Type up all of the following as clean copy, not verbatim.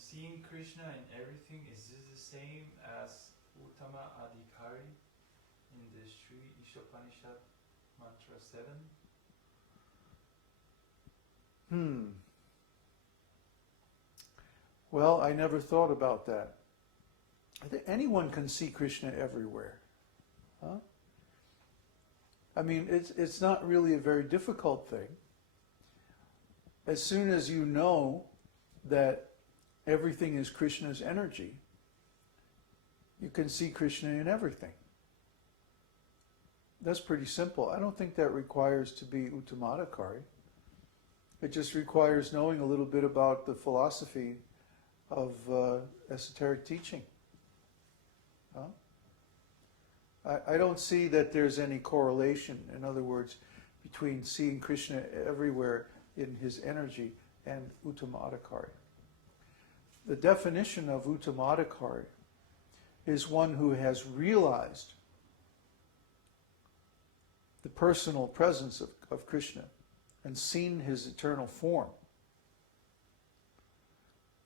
seeing Krishna in everything, is this the same as Uttama Adhikari in the Sri Ishopanishad Mantra 7? Well, I never thought about that. I think anyone can see Krishna everywhere. Huh? I mean, it's not really a very difficult thing. As soon as you know that everything is Krishna's energy, you can see Krishna in everything. That's pretty simple. I don't think that requires to be Uttamadhikari. It just requires knowing a little bit about the philosophy of esoteric teaching. Huh? I don't see that there's any correlation, in other words, between seeing Krishna everywhere in his energy and Uttamadhikari. The definition of Uttamadhikari is one who has realized the personal presence of Krishna and seen his eternal form.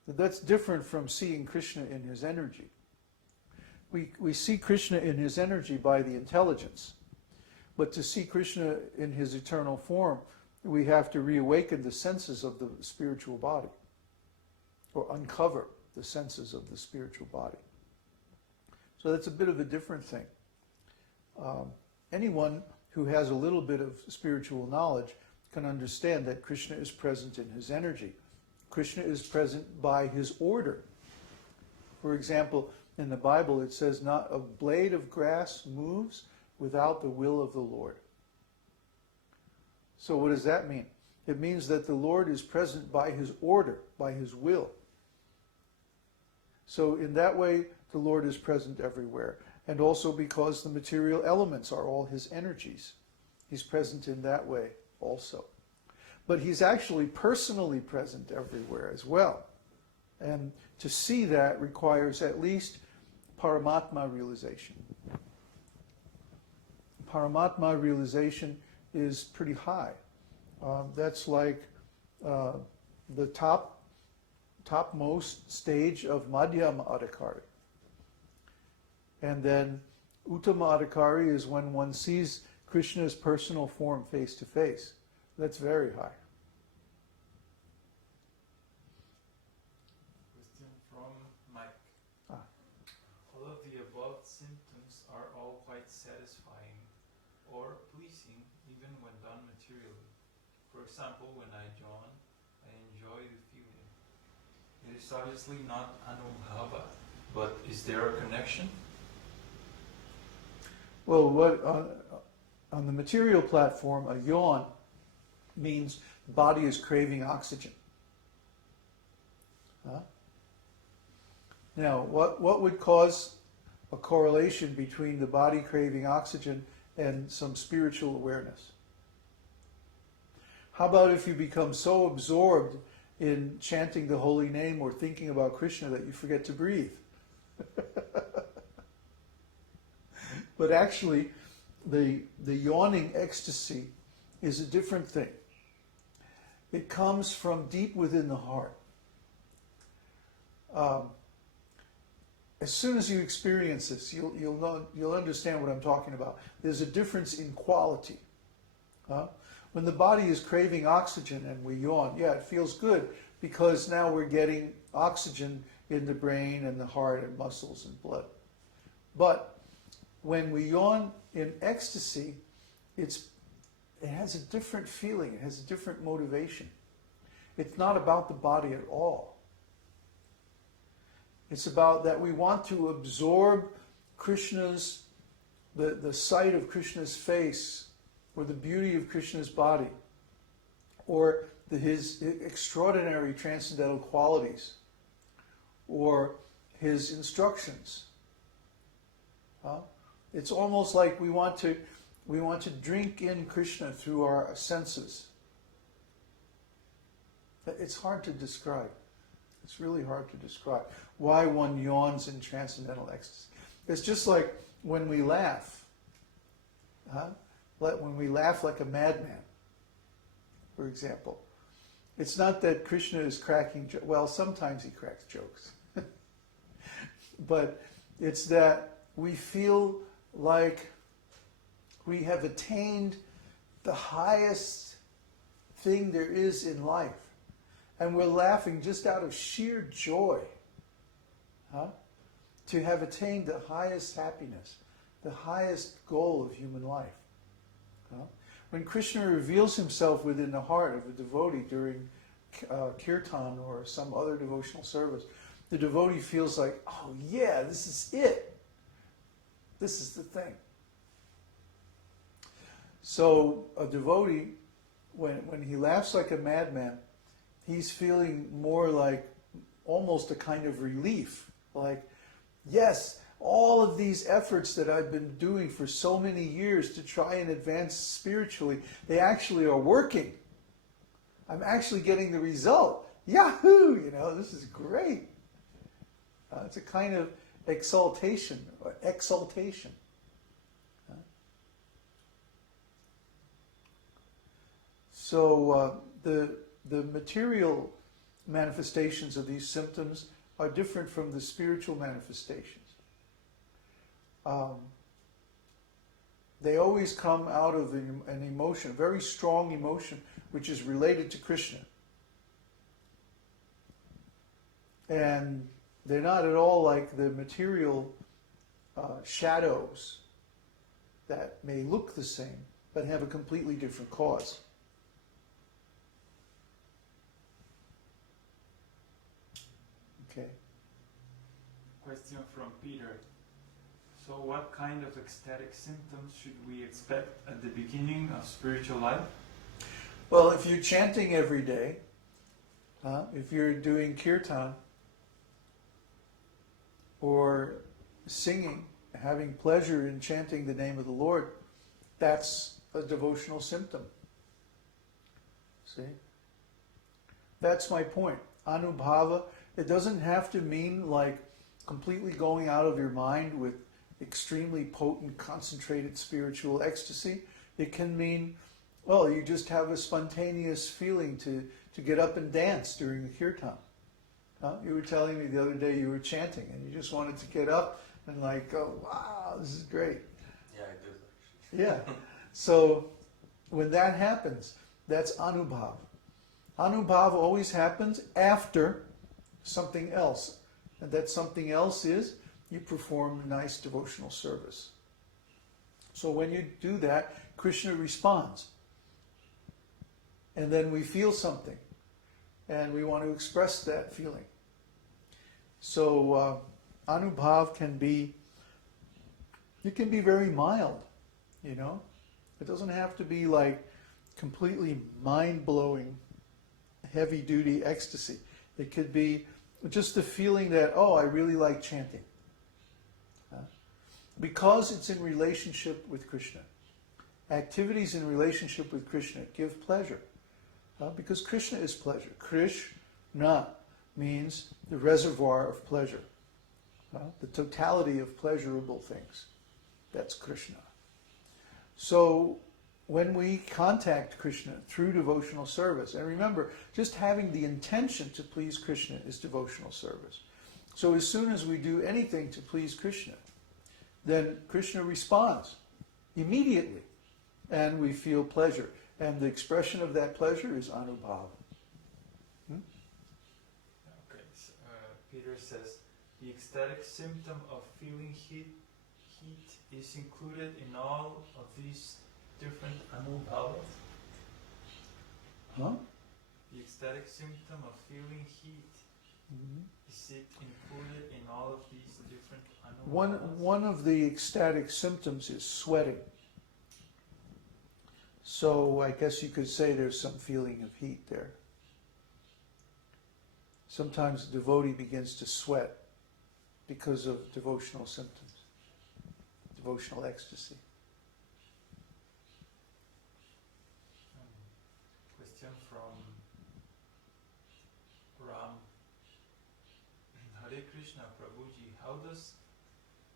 That's different from seeing Krishna in his energy. We see Krishna in his energy by the intelligence, but to see Krishna in his eternal form, we have to reawaken the senses of the spiritual body, or uncover the senses of the spiritual body. So that's a bit of a different thing. Anyone who has a little bit of spiritual knowledge can understand that Krishna is present in his energy. Krishna is present by his order. For example, in the Bible it says, "Not a blade of grass moves without the will of the Lord." So what does that mean? It means that the Lord is present by his order, by his will. So in that way, the Lord is present everywhere. And also because the material elements are all his energies. He's present in that way also. But he's actually personally present everywhere as well. And to see that requires at least Paramatma realization. Paramatma realization is pretty high. That's like the topmost stage of Madhyama Adhikari. And then Uttama Adhikari is when one sees Krishna's personal form face to face. That's very high. Question from Mike. All of the above symptoms are all quite satisfying or pleasing even when done materially. For example, when I yawn, I enjoy the feeling. It is obviously not Anubhāva, but is there a connection? Well, on the material platform, a yawn means the body is craving oxygen. Huh? Now, what would cause a correlation between the body craving oxygen and some spiritual awareness? How about if you become so absorbed in chanting the holy name or thinking about Krishna that you forget to breathe? But actually, the yawning ecstasy is a different thing. It comes from deep within the heart. As soon as you experience this, you'll understand what I'm talking about. There's a difference in quality. When the body is craving oxygen and we yawn, yeah, it feels good because now we're getting oxygen in the brain and the heart and muscles and blood. But when we yawn in ecstasy, it has a different feeling, it has a different motivation. It's not about the body at all. It's about that we want to absorb Krishna's, the sight of Krishna's face, or the beauty of Krishna's body, or his extraordinary transcendental qualities, or his instructions. It's almost like we want to drink in Krishna through our senses. It's hard to describe. It's really hard to describe why one yawns in transcendental ecstasy. It's just like when we laugh. When we laugh like a madman, for example. It's not that Krishna is cracking jokes. Well, sometimes he cracks jokes. But it's that we feel like we have attained the highest thing there is in life. And we're laughing just out of sheer joy, to have attained the highest happiness, the highest goal of human life. When Krishna reveals himself within the heart of a devotee during kirtan or some other devotional service, the devotee feels like, oh yeah, this is it. This is the thing. So a devotee, when he laughs like a madman, he's feeling more like almost a kind of relief. Like, yes, all of these efforts that I've been doing for so many years to try and advance spiritually, they actually are working. I'm actually getting the result. Yahoo! This is great. It's a kind of exaltation or exaltation. So the material manifestations of these symptoms are different from the spiritual manifestations. They always come out of an emotion, a very strong emotion, which is related to Krishna. And they're not at all like the material shadows that may look the same, but have a completely different cause. Okay. Question from Peter. So what kind of ecstatic symptoms should we expect at the beginning of spiritual life? Well, if you're chanting every day, if you're doing kirtan, or singing, having pleasure in chanting the name of the Lord, that's a devotional symptom. See? That's my point. Anubhava, it doesn't have to mean like completely going out of your mind with extremely potent, concentrated spiritual ecstasy. It can mean, well, you just have a spontaneous feeling to get up and dance during the kirtan. You were telling me the other day you were chanting and you just wanted to get up and like go, wow, this is great. Yeah, I do actually. Yeah. So when that happens, that's Anubhava. Anubhava always happens after something else. And that something else is you perform a nice devotional service. So when you do that, Krishna responds. And then we feel something. And we want to express that feeling. So Anubhava can be very mild, It doesn't have to be like completely mind-blowing, heavy-duty ecstasy. It could be just the feeling that, oh, I really like chanting. Because it's in relationship with Krishna. Activities in relationship with Krishna give pleasure. Because Krishna is pleasure. Krishna means the reservoir of pleasure. The totality of pleasurable things. That's Krishna. So when we contact Krishna through devotional service, and remember, just having the intention to please Krishna is devotional service. So as soon as we do anything to please Krishna, then Krishna responds immediately, and we feel pleasure. And the expression of that pleasure is Anubhava. Okay, so, Peter says, the ecstatic symptom of feeling heat is included in all of these different Anubhavas? The ecstatic symptom of feeling heat, is it included in all of these different Anubhavas? One of the ecstatic symptoms is sweating. So I guess you could say there's some feeling of heat there. Sometimes the devotee begins to sweat because of devotional symptoms, devotional ecstasy. Question from Ram. Hare Krishna Prabhuji, how does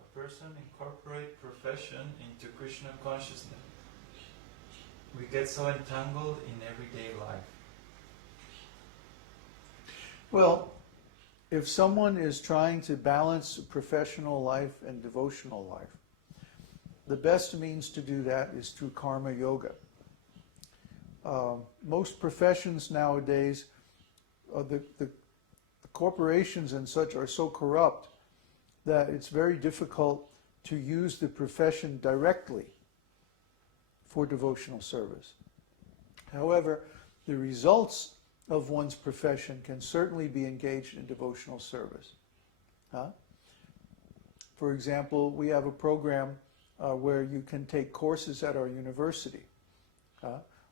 a person incorporate profession into Krishna consciousness? We get so entangled in everyday life. Well, if someone is trying to balance professional life and devotional life, the best means to do that is through karma yoga. Most professions nowadays, the corporations and such are so corrupt that it's very difficult to use the profession directly for devotional service. However, the results of one's profession can certainly be engaged in devotional service. For example, we have a program where you can take courses at our university.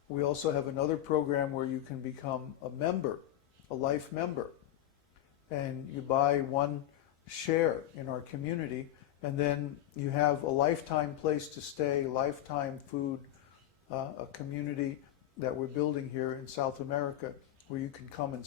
We also have another program where you can become a member, a life member, and you buy one share in our community, and then you have a lifetime place to stay, lifetime food, a community that we're building here in South America where you can come and